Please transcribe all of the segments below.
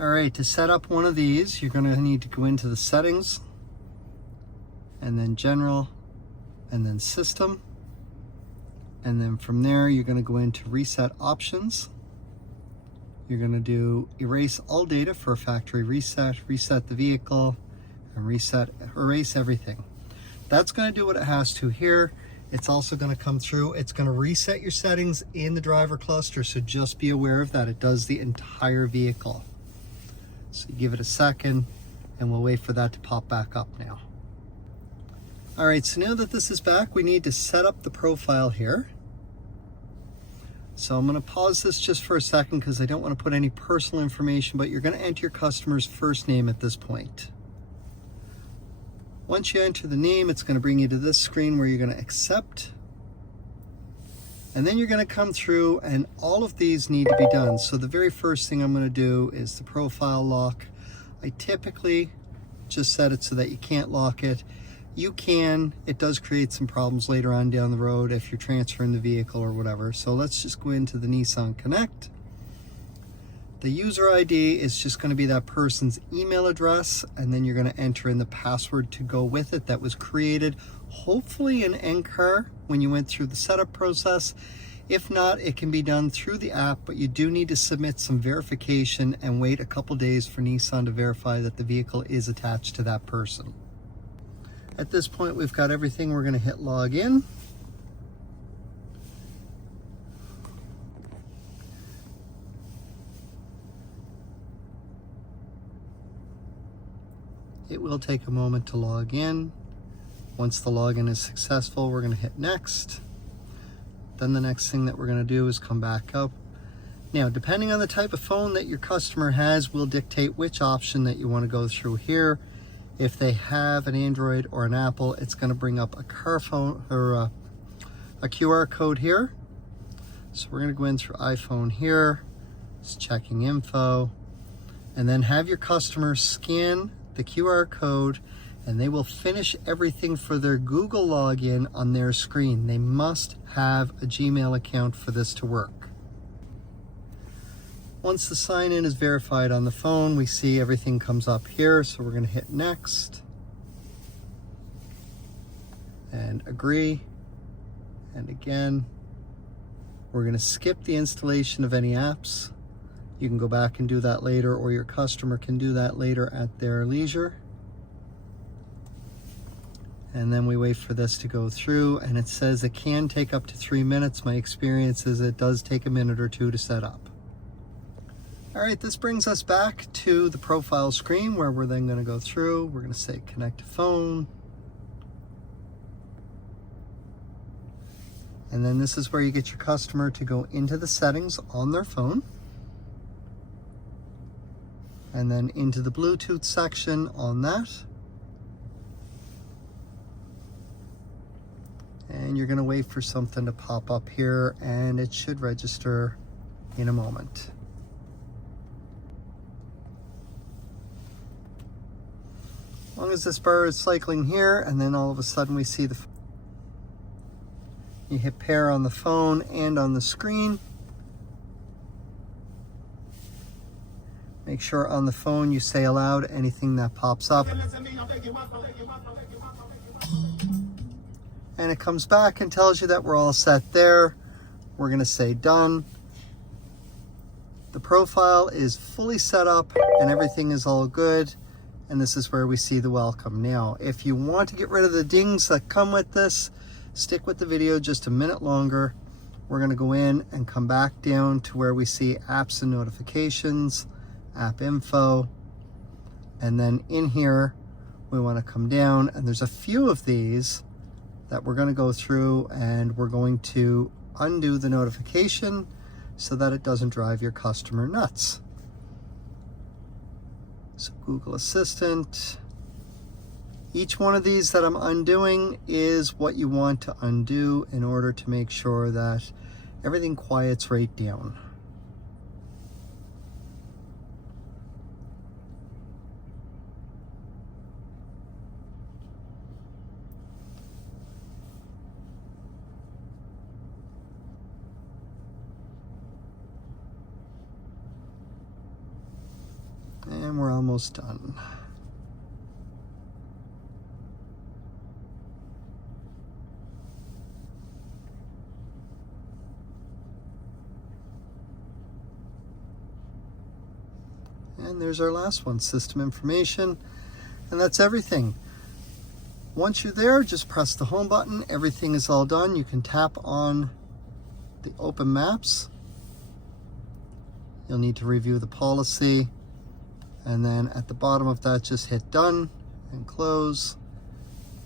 All right, to set up one of these, you're going to need to go into the settings, and then general, and then system. And then from there, you're going to go into reset options. You're going to do erase all data for a factory reset, reset the vehicle, and erase everything. That's going to do what it has to here. It's also going to come through. It's going to reset your settings in the driver cluster. So just be aware of that. It does the entire vehicle. So you give it a second and we'll wait for that to pop back up now. All right, so now that this is back, we need to set up the profile here. So I'm going to pause this just for a second because I don't want to put any personal information, but you're going to enter your customer's first name at this point. Once you enter the name, it's going to bring you to this screen where you're going to accept. And then you're going to come through and all of these need to be done. So the very first thing I'm going to do is the profile lock. I typically just set it so that you can't lock it. You can, it does create some problems later on down the road if you're transferring the vehicle or whatever. So let's just go into the Nissan Connect. The user ID is just going to be that person's email address, and then you're going to enter in the password to go with it that was created, hopefully in NCAR when you went through the setup process. If not, it can be done through the app, but you do need to submit some verification and wait a couple days for Nissan to verify that the vehicle is attached to that person. At this point, we've got everything. We're going to hit log in. It will take a moment to log in. Once the login is successful, we're going to hit next. Then the next thing that we're going to do is come back up. Now, depending on the type of phone that your customer has will dictate which option that you want to go through here. If they have an Android or an Apple, it's going to bring up a car phone or a QR code here. So we're going to go in through iPhone here. Just checking info. And then have your customer scan the QR code, and they will finish everything for their Google login on their screen. They must have a Gmail account for this to work. Once the sign-in is verified on the phone, we see everything comes up here, so we're going to hit next and agree. And again, we're going to skip the installation of any apps. You can go back and do that later, or your customer can do that later at their leisure. And then we wait for this to go through, and it says it can take up to 3 minutes. My experience is it does take a minute or two to set up. All right, this brings us back to the profile screen where we're then going to go through. We're going to say connect to phone. And then this is where you get your customer to go into the settings on their phone. And then into the Bluetooth section on that. And you're going to wait for something to pop up here, and it should register in a moment. As long as this bar is cycling here, and then all of a sudden we see you hit pair on the phone and on the screen. Make sure on the phone you say aloud anything that pops up. And it comes back and tells you that we're all set there. We're going to say done. The profile is fully set up and everything is all good. And this is where we see the welcome. Now, if you want to get rid of the dings that come with this, stick with the video just a minute longer. We're going to go in and come back down to where we see apps and notifications, app info, and then in here we want to come down, and there's a few of these that we're going to go through, and we're going to undo the notification so that it doesn't drive your customer nuts. So Google Assistant, each one of these that I'm undoing is what you want to undo in order to make sure that everything quiets right down. And we're almost done. And there's our last one, system information. And that's everything. Once you're there, just press the home button. Everything is all done. You can tap on the open maps. You'll need to review the policy. And then at the bottom of that, just hit done and close.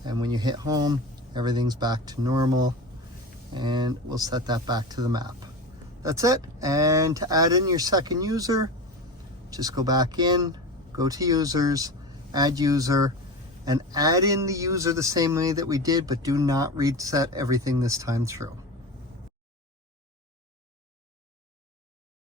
And when you hit home, everything's back to normal. And we'll set that back to the map. That's it. And to add in your second user, just go back in, go to users, add user, and add in the user the same way that we did, but do not reset everything this time through.